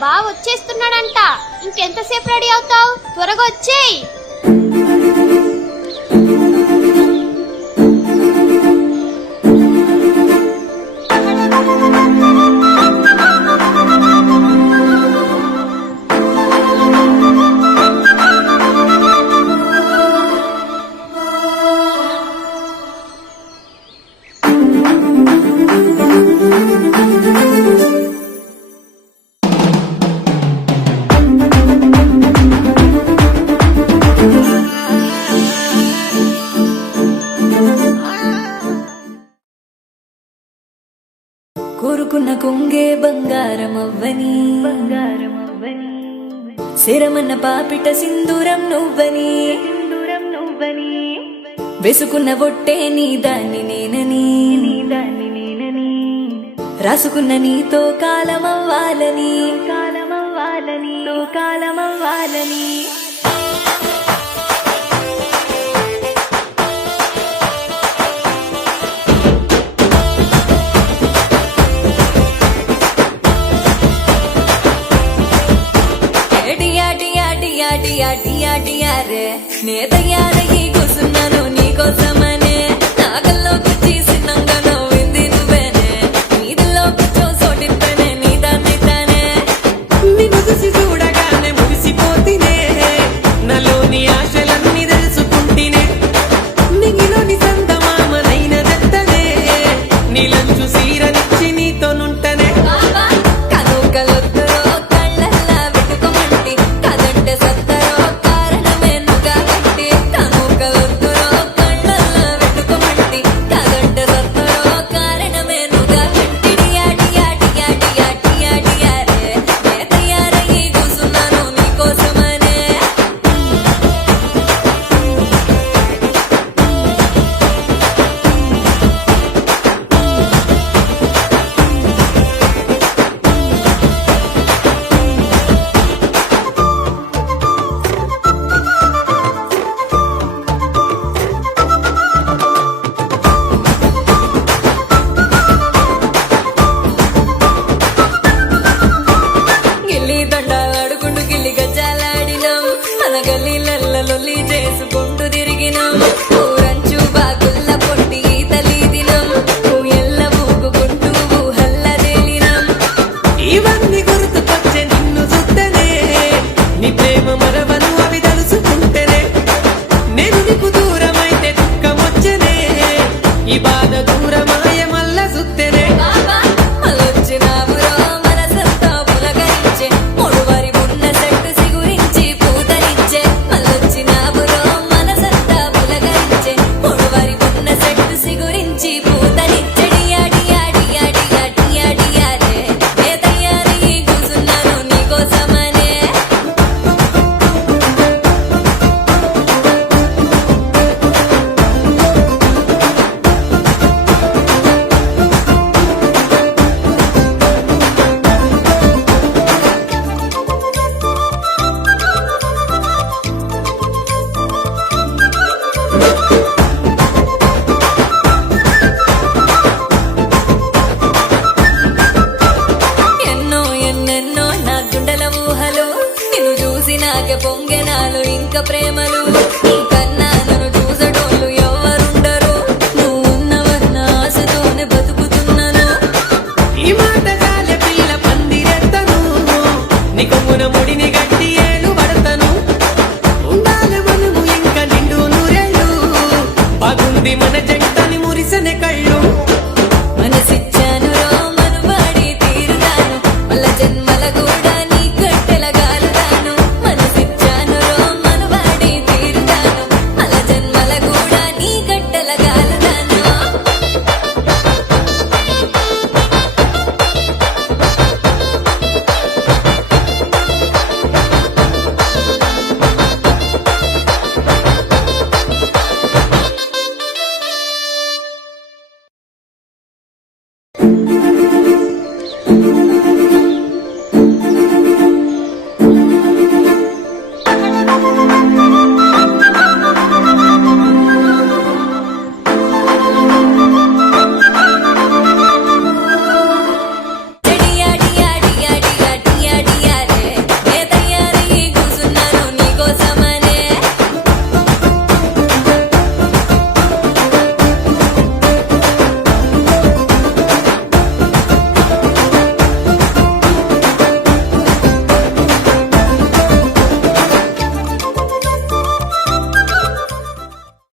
బావ వచ్చేస్తున్నాడంట. ఇంకెంతసేపు రెడీ అవుతావు? త్వరగా వచ్చేయ్. కోరుకున్న కొంగే బంగారమవ్వని శరమన్న పాపిట సింధూరం నువ్వని వేసుకున్న బొట్టే నీ దాన్ని నేనని రాసుకున్న నీతో కాలమవ్వాలని నే తయారయ్యి కూసున్నాను నీకోసమనే నాగల్లో కుచ్చి సిన్నంగా నవ్వింది నువ్వేనే నీదిలో కూర్చో సోటిస్తేనే నీ దాన్ని తానే నిన్ను చూసి చూడగానే మురిసిపోతినే నాలోని ఆశలన్నీ తెలుసుకుంటేనే నిగిలోని సందమామనైన దత్తనే నీలంచు సీరనిచ్చి నీతోనుంటనే కనుకలొద్దరో కళ్ళల్లా వెతుకమంటి కదంటే సత్తరో కారణమే నుగా కట్టి కనుకలొద్దరో కళ్ళల్లా వెతుకమంటి కదంటే సత్తరో కారణమే నుగా కట్టి డియారే నే తయారయ్యి కూసున్నాను నీకోసమనే గిల్లి దండాలాడుకుంటూ గిల్లి గజ్జాలాడినాం మన గల్లీలల్ల లొల్లి చేసుకుంటూ తిరిగినాం ఊరంచు బాగుల్ల పొట్టి ఈతలీదినాం ఊయల్ల ఊగుకుంటూ ఊహల్ల తేలినాం ఇవన్నీ గుర్తుకొచ్చే నిన్ను చూస్తేనే నీ ప్రేమ మరవను అవి తలుసుకుంటేనే నేను నీకు దూరమైతే దుఃఖమొచ్చనే ఈ బాధ దూరమాయ మల్ల చూస్తేనే మళ్ళొచ్చినావురో మనసంతా పులకరించే ముడువరి ఉన్న చెట్టు సిగురించి పూతనిచ్చే మళ్ళొచ్చినావురో మనసంతా పులకరించే ముడువరి ఉన్న చెట్టు సిగురించి పూతనిచ్చే డియారే నే తయారయ్యి కూసున్నాను నీకోసమనే ఎన్నెన్నో నా గుండెల ఊహలు నిన్ను చూసి నాకే పొంగెనాలు ఇంకా ప్రేమలు నీకన్నా నన్ను చూసటోళ్ళు ఎవరుండరు నువ్వు ఉన్నవన్న ఆశతోనే బతుకుతున్నాను ఈ మాట చాలే పిల్ల పందిరెత్తను నీ కొమ్మున ముడిని గట్టి ఏలు పడతను ఉండాలి మనము ఇంకా నిండు నూరేళ్ళు బాగుంది మన జంటని మురిసనే కళ్ళు